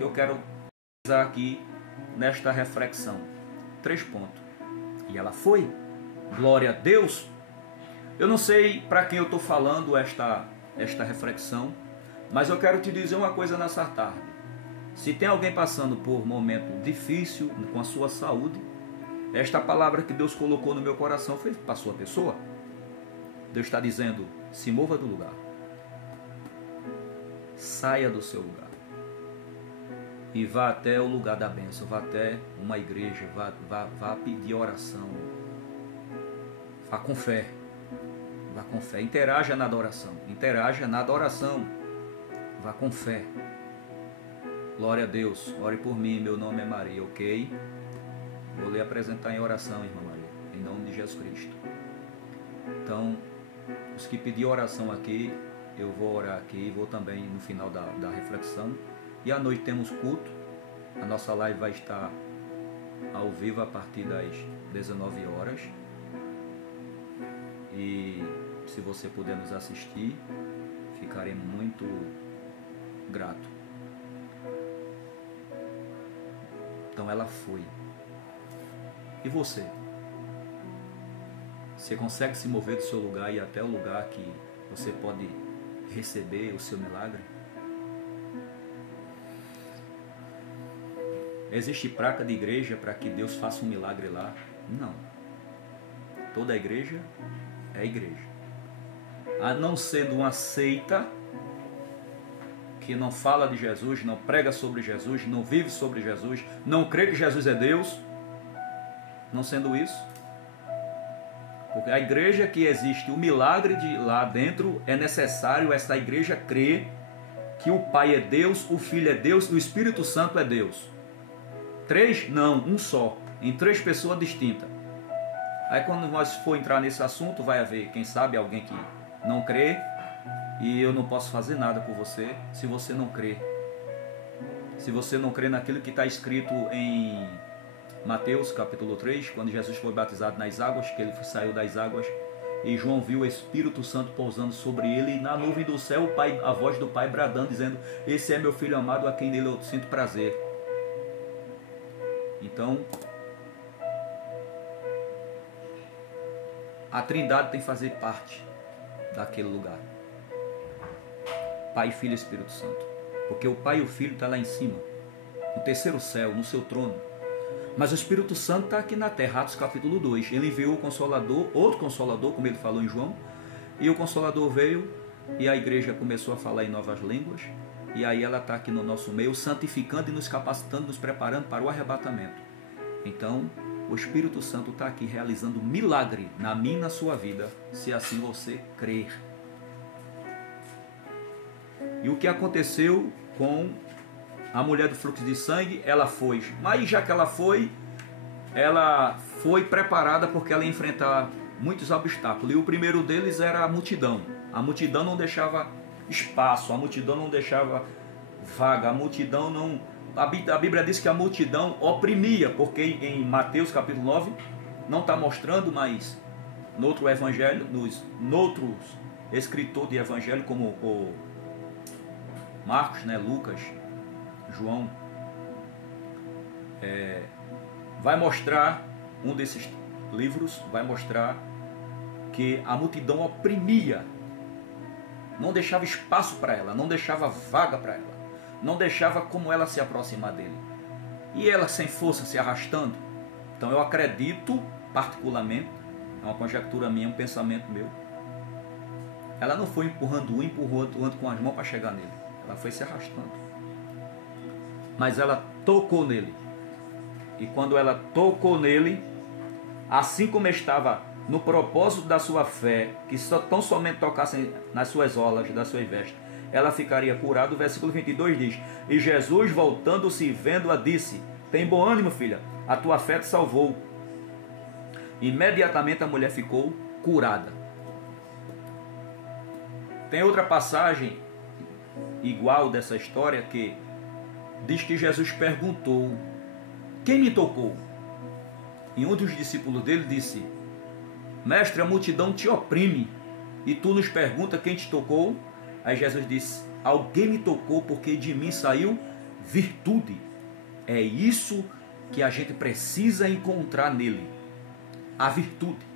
que eu quero usar aqui nesta reflexão. 3 pontos. E ela foi. Glória a Deus. Eu não sei para quem eu estou falando esta reflexão, mas eu quero te dizer uma coisa nessa tarde. Se tem alguém passando por um momento difícil com a sua saúde, esta palavra que Deus colocou no meu coração foi para a sua pessoa. Deus está dizendo, se mova do lugar. Saia do seu lugar. E vá até o lugar da bênção, vá até uma igreja, vá pedir oração. Vá com fé. Vá com fé. Interaja na adoração. Interaja na adoração. Vá com fé. Glória a Deus. Ore por mim, meu nome é Maria, ok? Vou lhe apresentar em oração, irmã Maria, em nome de Jesus Cristo. Então, os que pedir oração aqui, eu vou orar aqui, vou também no final da reflexão. E à noite temos culto. A nossa live vai estar ao vivo a partir das 19 horas. E se você puder nos assistir, ficaremos muito grato. Então ela foi. E você? Você consegue se mover do seu lugar e ir até o lugar que você pode receber o seu milagre? Existe placa de igreja para que Deus faça um milagre lá? Não. Toda igreja é igreja. A não sendo uma seita que não fala de Jesus, não prega sobre Jesus, não vive sobre Jesus, não crê que Jesus é Deus, não sendo isso, porque a igreja que existe, o milagre de lá dentro, é necessário essa igreja crer que o Pai é Deus, o Filho é Deus, o Espírito Santo é Deus. 3? Não, um só, em 3 pessoas distintas. Aí quando nós for entrar nesse assunto, vai haver, quem sabe, alguém que não crê, e eu não posso fazer nada por você, se você não crê. Se você não crê naquilo que está escrito em Mateus capítulo 3, quando Jesus foi batizado nas águas, que ele saiu das águas, e João viu o Espírito Santo pousando sobre ele, e na nuvem do céu a voz do Pai bradando, dizendo, esse é meu Filho amado, a quem nele eu sinto prazer. Então, a Trindade tem que fazer parte daquele lugar. Pai, Filho e Espírito Santo. Porque o Pai e o Filho estão lá em cima, no terceiro céu, no seu trono. Mas o Espírito Santo está aqui na terra, Atos capítulo 2. Ele enviou o Consolador, outro Consolador, como ele falou em João. E o Consolador veio e a igreja começou a falar em novas línguas. E aí ela está aqui no nosso meio, santificando e nos capacitando, nos preparando para o arrebatamento. Então, o Espírito Santo está aqui realizando milagre na minha e na sua vida, se assim você crer. E o que aconteceu com a mulher do fluxo de sangue? Ela foi. Mas já que ela foi preparada porque ela ia enfrentar muitos obstáculos. E o primeiro deles era a multidão. A multidão não deixava espaço, a multidão não deixava vaga, a multidão não... A Bíblia diz que a multidão oprimia, porque em Mateus capítulo 9, não está mostrando, mas no outro evangelho, noutros escritores de evangelho, como o Marcos, né, Lucas, João, vai mostrar, um desses livros vai mostrar que a multidão oprimia, não deixava espaço para ela, não deixava vaga para ela, não deixava como ela se aproximar dele. E ela sem força, se arrastando. Então eu acredito, particularmente, é uma conjectura minha, um pensamento meu, ela não foi empurrando um, empurrando com as mãos para chegar nele. Ela foi se arrastando. Mas ela tocou nele. E quando ela tocou nele, assim como estava no propósito da sua fé, que tão somente tocassem nas suas orlas, das suas vestes, ela ficaria curada. O versículo 22 diz, e Jesus, voltando-se, vendo-a, disse, tem bom ânimo, filha, a tua fé te salvou. Imediatamente a mulher ficou curada. Tem outra passagem igual dessa história que diz que Jesus perguntou, quem me tocou? E um dos discípulos dele disse, mestre, a multidão te oprime e tu nos pergunta quem te tocou? Aí Jesus disse, alguém me tocou porque de mim saiu virtude. É isso que a gente precisa encontrar nele, a virtude.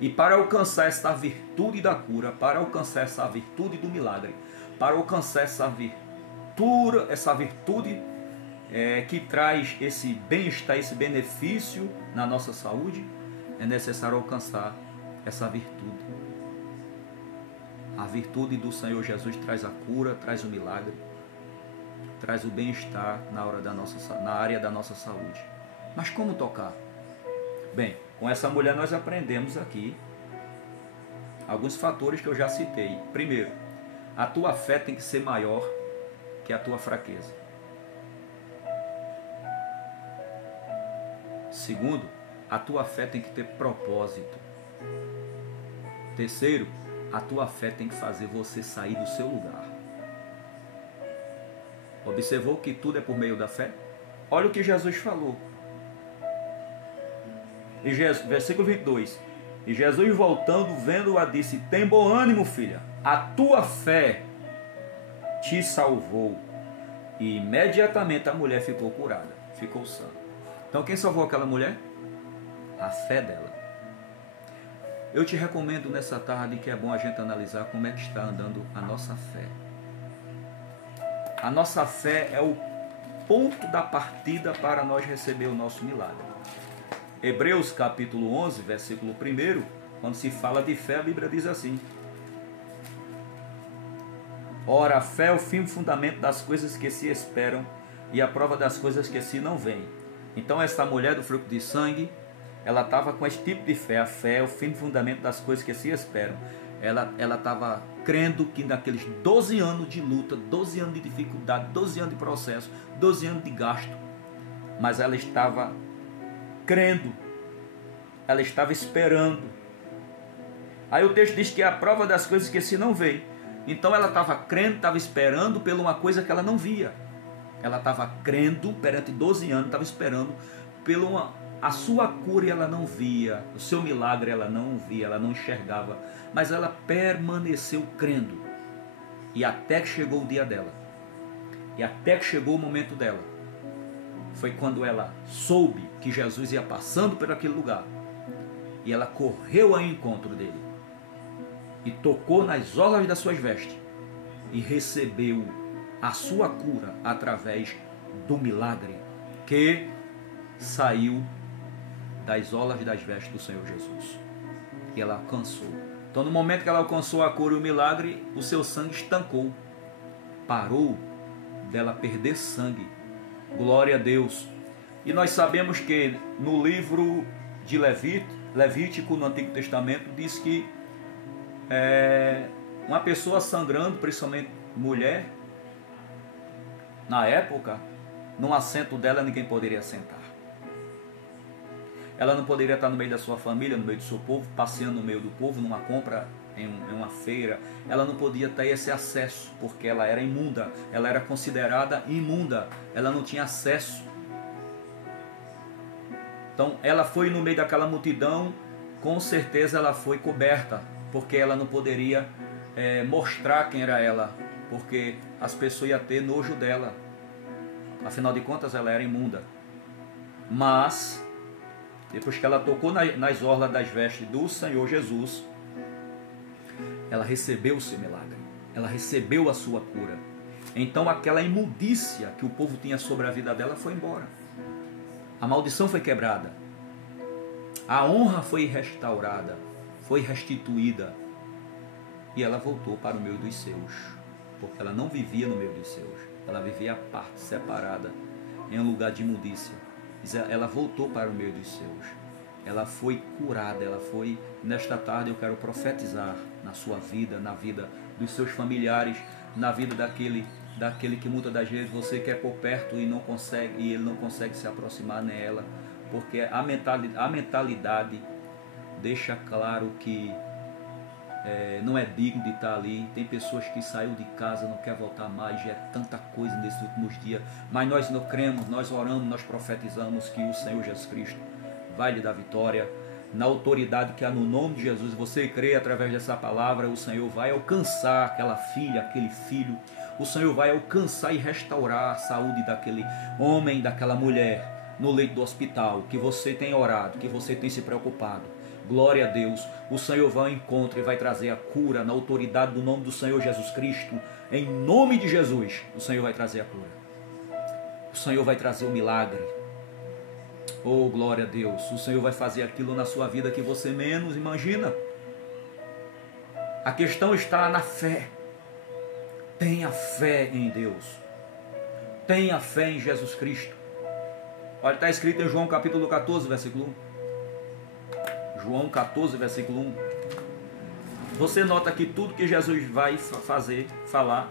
E para alcançar essa virtude da cura, para alcançar essa virtude do milagre, para alcançar essa virtude que traz esse bem-estar, esse benefício na nossa saúde, é necessário alcançar essa virtude. A virtude do Senhor Jesus traz a cura, traz o milagre, traz o bem-estar na área da nossa saúde. Mas como tocar? Bem, com essa mulher nós aprendemos aqui alguns fatores que eu já citei. Primeiro, a tua fé tem que ser maior que a tua fraqueza. Segundo, a tua fé tem que ter propósito. Terceiro, a tua fé tem que fazer você sair do seu lugar. Observou que tudo é por meio da fé? Olha o que Jesus falou. Versículo 22. E Jesus voltando, vendo-a, disse: tem bom ânimo, filha, a tua fé te salvou. E imediatamente a mulher ficou curada, ficou sã. Então quem salvou aquela mulher? A fé dela. Eu te recomendo nessa tarde que é bom a gente analisar como é que está andando a nossa fé. A nossa fé é o ponto da partida para nós receber o nosso milagre. Hebreus capítulo 11, versículo 1, quando se fala de fé, a Bíblia diz assim: ora, a fé é o firme fundamento das coisas que se esperam e a prova das coisas que se não veem. Então essa mulher do fruto de sangue, ela estava com esse tipo de fé. A fé é o firme fundamento das coisas que se esperam. Ela estava crendo que naqueles 12 anos de luta, 12 anos de dificuldade, 12 anos de processo, 12 anos de gasto, mas ela estava crendo, ela estava esperando. Aí o texto diz que é a prova das coisas que se não vê. Então ela estava crendo, estava esperando por uma coisa que ela não via. Ela estava crendo perante 12 anos, estava esperando a sua cura e ela não via, o seu milagre ela não via, ela não enxergava, mas ela permaneceu crendo. E até que chegou o dia dela, e até que chegou o momento dela, foi quando ela soube que Jesus ia passando por aquele lugar, e ela correu ao encontro dele, e tocou nas orlas das suas vestes, e recebeu a sua cura através do milagre que saiu das orlas das vestes do Senhor Jesus. E ela alcançou. Então no momento que ela alcançou a cura e o milagre, o seu sangue estancou. Parou dela perder sangue. Glória a Deus. E nós sabemos que no livro de Levítico, no Antigo Testamento, diz que uma pessoa sangrando, principalmente mulher, na época, no assento dela ninguém poderia sentar. Ela não poderia estar no meio da sua família, no meio do seu povo, passeando no meio do povo, numa compra, em uma feira. Ela não podia ter esse acesso, porque ela era imunda, ela era considerada imunda, ela não tinha acesso. Então ela foi no meio daquela multidão, com certeza ela foi coberta, porque ela não poderia mostrar quem era ela, porque as pessoas iam ter nojo dela. Afinal de contas ela era imunda. Mas depois que ela tocou nas orlas das vestes do Senhor Jesus, ela recebeu o seu milagre, ela recebeu a sua cura. Então aquela imundícia que o povo tinha sobre a vida dela foi embora. A maldição foi quebrada, a honra foi restaurada, foi restituída, e ela voltou para o meio dos seus, porque ela não vivia no meio dos seus, ela vivia à parte, separada, em um lugar de imundícia. Ela voltou para o meio dos seus, ela foi curada, ela foi. Nesta tarde eu quero profetizar na sua vida, na vida dos seus familiares, na vida daquele que muitas das vezes você quer por perto e não consegue, e ele não consegue se aproximar nela, porque a mentalidade deixa claro que não é digno de estar ali. Tem pessoas que saiu de casa, não quer voltar mais, já é tanta coisa nesses últimos dias, mas nós não cremos, nós oramos, nós profetizamos que o Senhor Jesus Cristo vai lhe dar vitória, na autoridade que há no nome de Jesus. Você crê através dessa palavra, o Senhor vai alcançar aquela filha, aquele filho, o Senhor vai alcançar e restaurar a saúde daquele homem, daquela mulher no leito do hospital, que você tem orado, que você tem se preocupado. Glória a Deus, o Senhor vai ao encontro e vai trazer a cura na autoridade do nome do Senhor Jesus Cristo. Em nome de Jesus, o Senhor vai trazer a cura. O Senhor vai trazer o milagre. Oh, glória a Deus, o Senhor vai fazer aquilo na sua vida que você menos imagina. A questão está na fé. Tenha fé em Deus. Tenha fé em Jesus Cristo. Olha, está escrito em João capítulo 14, versículo 1. João 14, versículo 1. Você nota que tudo que Jesus vai falar,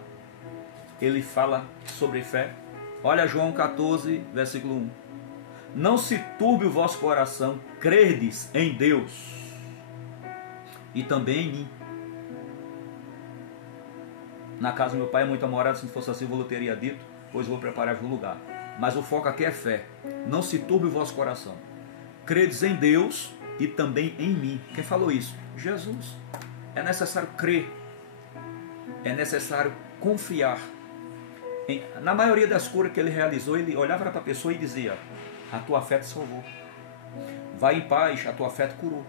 ele fala sobre fé. Olha João 14, versículo 1. Não se turbe o vosso coração, credes em Deus e também em mim. Na casa do meu pai é muita morada, se não fosse assim eu teria dito, pois vou preparar-vos um lugar. Mas o foco aqui é fé. Não se turbe o vosso coração. Credes em Deus e também em mim. Quem falou isso? Jesus. É necessário crer. É necessário confiar. Na maioria das curas que ele realizou, ele olhava para a pessoa e dizia: a tua fé te salvou. Vai em paz, a tua fé te curou.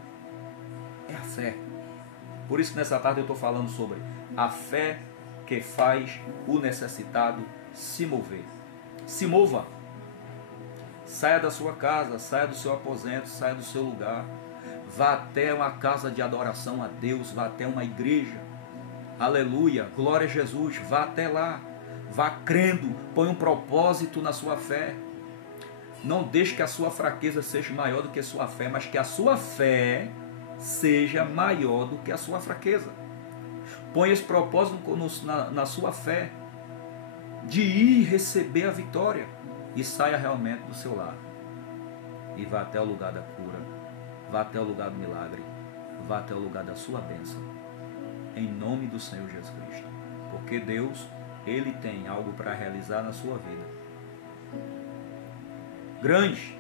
É a fé. Por isso que nessa tarde eu estou falando sobre a fé que faz o necessitado se mover. Se mova. Saia da sua casa, saia do seu aposento, saia do seu lugar. Vá até uma casa de adoração a Deus, vá até uma igreja. Aleluia, glória a Jesus, vá até lá. Vá crendo, põe um propósito na sua fé. Não deixe que a sua fraqueza seja maior do que a sua fé, mas que a sua fé seja maior do que a sua fraqueza. Põe esse propósito na sua fé, de ir receber a vitória, e saia realmente do seu lar. E vá até o lugar da cura, vá até o lugar do milagre, vá até o lugar da sua bênção. Em nome do Senhor Jesus Cristo. Porque Deus, Ele tem algo para realizar na sua vida. Grande.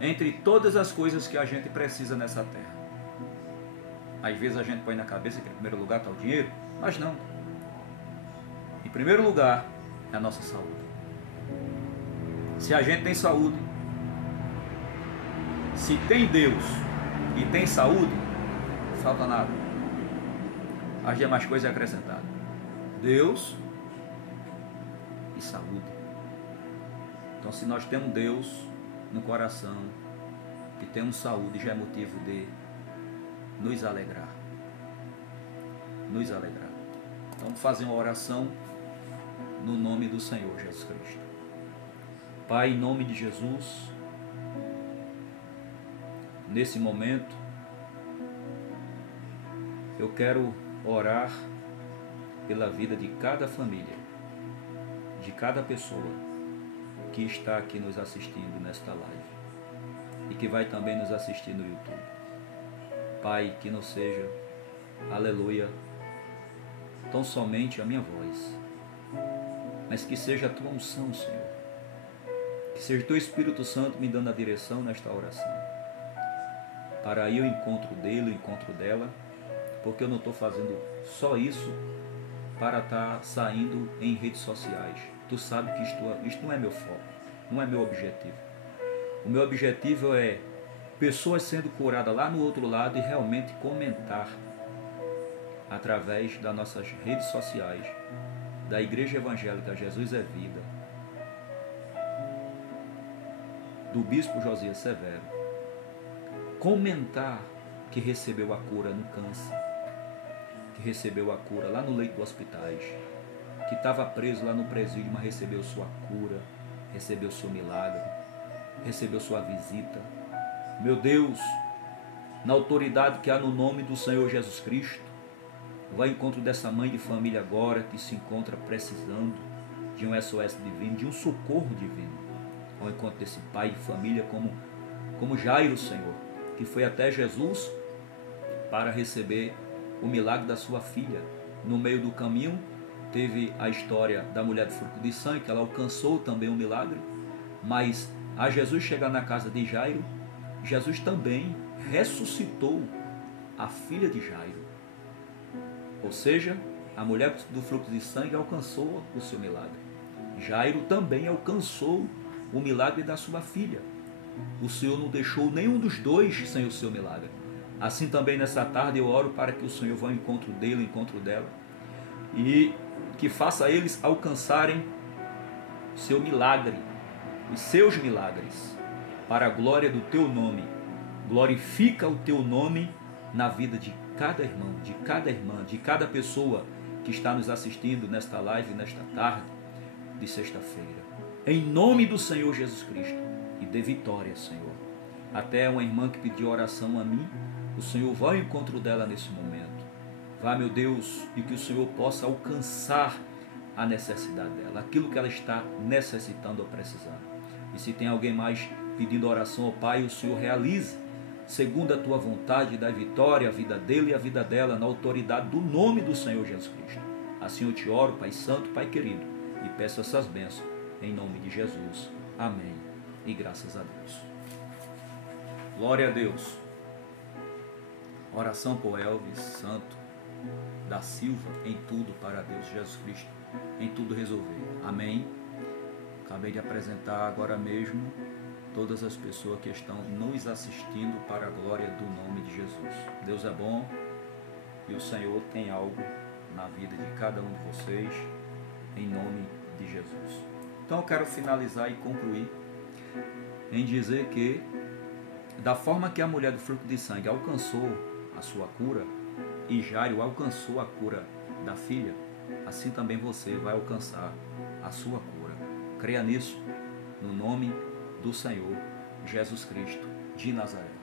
Entre todas as coisas que a gente precisa nessa terra. Às vezes a gente põe na cabeça que em primeiro lugar está o dinheiro, mas não. Em primeiro lugar é a nossa saúde. Se a gente tem saúde, se tem Deus e tem saúde, não falta nada. As demais coisas é acrescentadas. Deus e saúde. Então, se nós temos Deus no coração e temos saúde, já é motivo de nos alegrar. Nos alegrar. Então, vamos fazer uma oração no nome do Senhor Jesus Cristo. Pai, em nome de Jesus, nesse momento, eu quero orar pela vida de cada família, de cada pessoa que está aqui nos assistindo nesta live e que vai também nos assistir no YouTube. Pai, que não seja, aleluia, tão somente a minha voz, mas que seja a tua unção, Senhor, que seja o teu Espírito Santo me dando a direção nesta oração, para ir ao encontro dele, ao encontro dela, porque eu não estou fazendo só isso para estar saindo em redes sociais. Tu sabe que isto não é meu foco, não é meu objetivo. O meu objetivo é pessoas sendo curadas lá no outro lado e realmente comentar através das nossas redes sociais da Igreja Evangélica Jesus é Vida, do Bispo Josias Severo, comentar que recebeu a cura no câncer, que recebeu a cura lá no leito do hospitais, que estava preso lá no presídio, mas recebeu sua cura, recebeu seu milagre, recebeu sua visita. Meu Deus, na autoridade que há no nome do Senhor Jesus Cristo, vai ao encontro dessa mãe de família agora que se encontra precisando de um SOS divino, de um socorro divino. Ao encontro desse pai de família como Jairo, Senhor, que foi até Jesus para receber o milagre da sua filha. No meio do caminho teve a história da mulher de fluxo de sangue, que ela alcançou também um milagre, mas a Jesus chegar na casa de Jairo, Jesus também ressuscitou a filha de Jairo. Ou seja, a mulher do fluxo de sangue alcançou o seu milagre. Jairo também alcançou o milagre da sua filha. O Senhor não deixou nenhum dos dois sem o seu milagre. Assim também nessa tarde eu oro para que o Senhor vá ao encontro dele, ao encontro dela, e que faça eles alcançarem seu milagre, os seus milagres, para a glória do teu nome. Glorifica o teu nome na vida de cada irmão, de cada irmã, de cada pessoa que está nos assistindo nesta live, nesta tarde de sexta-feira. Em nome do Senhor Jesus Cristo, e dê vitória, Senhor. Até uma irmã que pediu oração a mim, o Senhor vai ao encontro dela nesse momento. Vá, meu Deus, e que o Senhor possa alcançar a necessidade dela, aquilo que ela está necessitando ou precisando. E se tem alguém mais pedindo oração ao Pai, o Senhor realize, segundo a tua vontade, dá vitória à vida dele e à vida dela, na autoridade do nome do Senhor Jesus Cristo. Assim eu te oro, Pai Santo, Pai querido, e peço essas bênçãos em nome de Jesus. Amém. E graças a Deus. Glória a Deus. Oração por Elvis Santo da Silva, em tudo para Deus Jesus Cristo, em tudo resolver. Amém. Acabei de apresentar agora mesmo todas as pessoas que estão nos assistindo para a glória do nome de Jesus. Deus é bom e o Senhor tem algo na vida de cada um de vocês, em nome de Jesus. Então eu quero finalizar e concluir em dizer que, da forma que a mulher do fluxo de sangue alcançou a sua cura e Jairo alcançou a cura da filha, assim também você vai alcançar a sua cura. Creia nisso, no nome do Senhor Jesus Cristo de Nazaré.